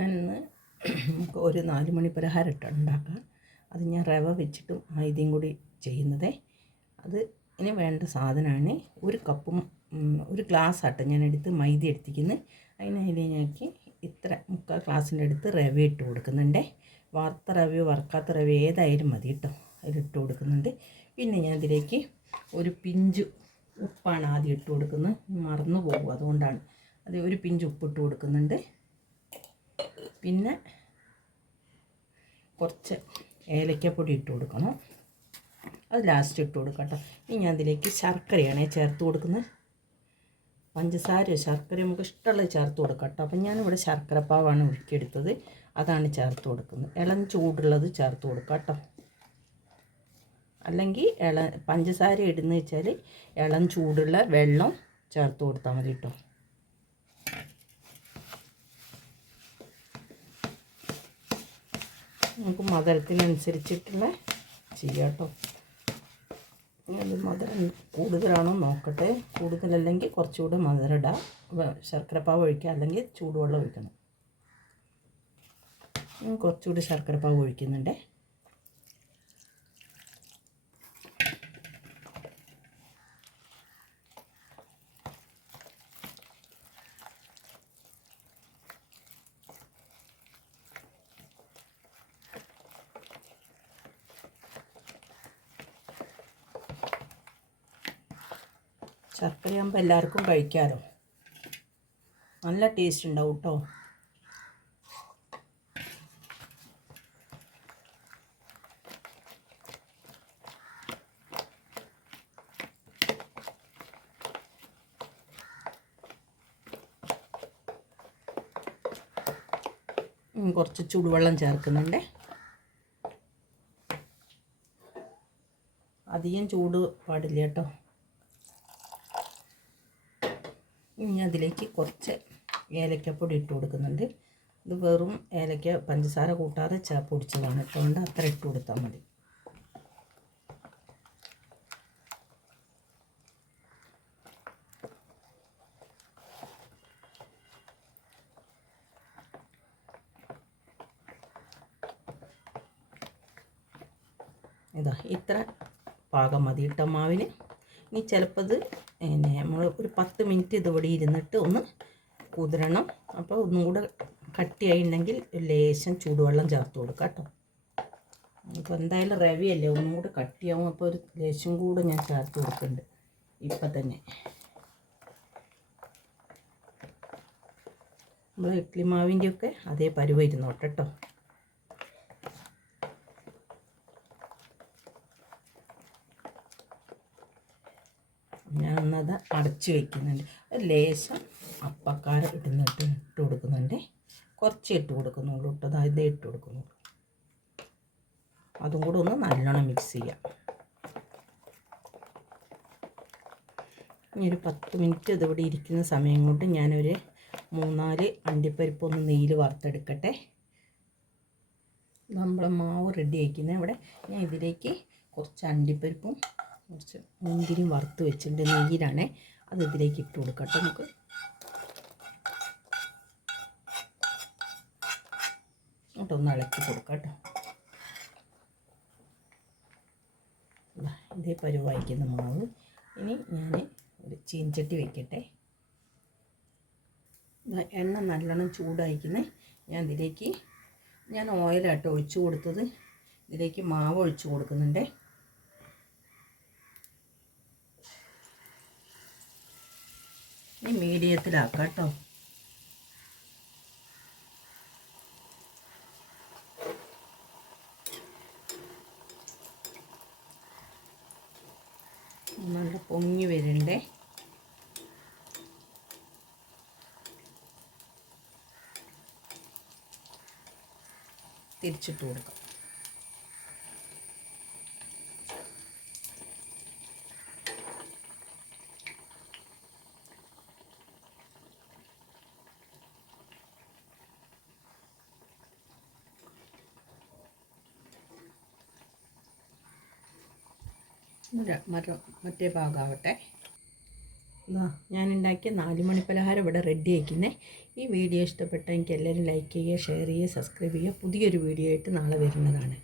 ഞാനിന്ന് നമുക്ക് ഒരു നാല് മണി പലഹാരം ഇട്ട് ഉണ്ടാക്കാം. അത് ഞാൻ റവ വെച്ചിട്ടും മൈദയും കൂടി ചെയ്യുന്നതേ. അത് ഇനി വേണ്ട സാധനമാണ്. ഒരു കപ്പും ഒരു ഗ്ലാസ് ആട്ടം ഞാൻ എടുത്ത് മൈദ എടുത്തിരിക്കുന്നത് അതിനതിലേക്ക് ഇത്ര മുക്കാൽ ഗ്ലാസിന്റെ അടുത്ത് റവ ഇട്ട് കൊടുക്കുന്നുണ്ടേ. വറുത്ത റവയോ വറുക്കാത്ത റവയോ ഏതായാലും മതി കേട്ടോ. അതിലിട്ട് കൊടുക്കുന്നുണ്ട്. പിന്നെ ഞാൻ ഇതിലേക്ക് ഒരു പിഞ്ച് ഉപ്പാണ് ആദ്യം ഇട്ട് കൊടുക്കുന്നത്. മറന്നു പോകും അതുകൊണ്ടാണ്. അത് ഒരു പിഞ്ച് ഉപ്പ് ഉപ്പിട്ട് കൊടുക്കുന്നുണ്ട്. പിന്നെ കുറച്ച് ഏലക്കപ്പൊടി ഇട്ട് കൊടുക്കണം. അത് ലാസ്റ്റ് ഇട്ട് കൊടുക്കാം കേട്ടോ ഇനി ഞാൻ ഇതിലേക്ക് ശർക്കരയാണ് ചേർത്ത് കൊടുക്കുന്നത്. പഞ്ചസാര ശർക്കര നമുക്ക് ഇഷ്ടമുള്ളത് ചേർത്ത് കൊടുക്കാം കേട്ടോ അപ്പം ഞാനിവിടെ ശർക്കരപ്പാവാണ് ഉരുക്കിയെടുത്തത്. അതാണ് ചേർത്ത് കൊടുക്കുന്നത്. ഇളം ചൂടുള്ളത് ചേർത്ത് കൊടുക്കാം കേട്ടോ അല്ലെങ്കിൽ ഇള പഞ്ചസാര ഇടുന്ന വെച്ചാൽ ഇളം ചൂടുള്ള വെള്ളം ചേർത്ത് കൊടുത്താൽ മതി കേട്ടോ നമുക്ക് മധുരത്തിനനുസരിച്ചിട്ടുള്ള ചെയ്യാം കേട്ടോ അത് മധുരം കൂടുതലാണോ നോക്കട്ടെ. കൂടുതലല്ലെങ്കിൽ കുറച്ചുകൂടെ മധുരം ഇടാം. ശർക്കരപ്പാവ് ഒഴിക്കുക. അല്ലെങ്കിൽ ചൂടുവെള്ളം ഒഴിക്കണം. കുറച്ചുകൂടി ശർക്കരപ്പാവ് ഒഴിക്കുന്നുണ്ടേ. ശർക്കരയാകുമ്പോൾ എല്ലാവർക്കും കഴിക്കാമല്ലോ നല്ല ടേസ്റ്റ് ഉണ്ടാവും കേട്ടോ കുറച്ച് ചൂടുവെള്ളം ചേർക്കുന്നുണ്ട്. അധികം ചൂട് പാടില്ല കേട്ടോ ഇനി അതിലേക്ക് കുറച്ച് ഏലക്കപ്പൊടി ഇട്ട് കൊടുക്കുന്നുണ്ട്. ഇത് വെറും ഏലക്ക പഞ്ചസാര കൂട്ടാതെ പൊടിച്ചതാണ്. ഇട്ടുകൊണ്ട് അത്ര ഇട്ട് കൊടുത്താൽ മതി. ഇതാ ഇത്ര പാകം മതി. ഇട്ട മാവിന് ഇനി ചിലപ്പോൾ ഇത് പിന്നെ നമ്മൾ ഒരു പത്ത് മിനിറ്റ് ഇതിവിടെ ഇരുന്നിട്ട് ഒന്ന് കുതിരണം. അപ്പോൾ ഒന്നും കൂടെ ഉണ്ടെങ്കിൽ ലേശം ചൂടുവെള്ളം ചേർത്ത് കൊടുക്കാം കേട്ടോ. ഇപ്പോൾ എന്തായാലും റവിയല്ലേ ഒന്നും കൂടെ കട്ടിയാവും. അപ്പോൾ ഒരു ലേശം കൂടെ ഞാൻ ചേർത്ത് കൊടുക്കുന്നുണ്ട്. ഇപ്പം തന്നെ. നമ്മൾ ഇഡ്ലി മാവിന്റെയൊക്കെ അതേ പരുവ ഇരുന്നോട്ടെ കേട്ടോ. ഞാൻ അടച്ച് വെക്കുന്നുണ്ട്. ലേശം അപ്പക്കാര ഇടുന്നിട്ട് ഇട്ട് കൊടുക്കുന്നുണ്ട്. കുറച്ച് ഇട്ട് കൊടുക്കുന്നുള്ളൂ കേട്ടോ. അതായത് ഇട്ട് കൊടുക്കുന്നുള്ളൂ. അതും കൂടെ ഒന്ന് നല്ലോണം മിക്സ് ചെയ്യാം. ഇനി ഒരു പത്ത് മിനിറ്റ് ഇതിവിടെ ഇരിക്കുന്ന സമയം കൊണ്ട് ഞാനൊരു മൂന്നാൽ അണ്ടിപ്പരിപ്പ് ഒന്ന് നെയ്യിൽ വറുത്തെടുക്കട്ടെ. നമ്മൾ മാവ് റെഡി ആക്കുന്നത് ഇവിടെ ഞാൻ ഇതിലേക്ക് കുറച്ച് അണ്ടിപ്പരിപ്പും കുറച്ച് മുന്തിരിയും വറുത്ത് വെച്ചിട്ടുണ്ട് നെയ്യിലാണേ. അത് ഇതിലേക്ക് ഇട്ട് കൊടുക്കട്ടെ നമുക്ക്. എന്നിട്ടൊന്ന് ഇളക്കി കൊടുക്കാം കേട്ടോ ദാ ഇതേ പരുവായിക്കുന്ന മാവ്. ഇനി ഞാൻ ഒരു ചീൻചട്ടി വെക്കട്ടെ. ദാ എണ്ണ നല്ലോണം ചൂടായിക്കുന്നേ ഞാൻ ഇതിലേക്ക് ഞാൻ ഓയിലാട്ടോ ഒഴിച്ചു കൊടുത്തത്. ഇതിലേക്ക് മാവ് ഒഴിച്ചു കൊടുക്കുന്നുണ്ടേ. ഇനി മീഡിയത്തിലാക്കാം കേട്ടോ നല്ല പൊങ്ങി വരണ്ടേ. തിരിച്ചിട്ട് കൊടുക്കാം. മറ്റ ഭാഗമാവട്ടെ ഞാൻ ഉണ്ടാക്കിയ നാല് മണി പലഹാരം ഇവിടെ റെഡി ആക്കുന്നേ ഈ വീഡിയോ ഇഷ്ടപ്പെട്ടെങ്കിൽ എല്ലാവരും ലൈക്ക് ചെയ്യുക ഷെയർ ചെയ്യുക സബ്സ്ക്രൈബ് ചെയ്യുക. പുതിയൊരു വീഡിയോ ആയിട്ട് നാളെ വരുന്നതാണ്.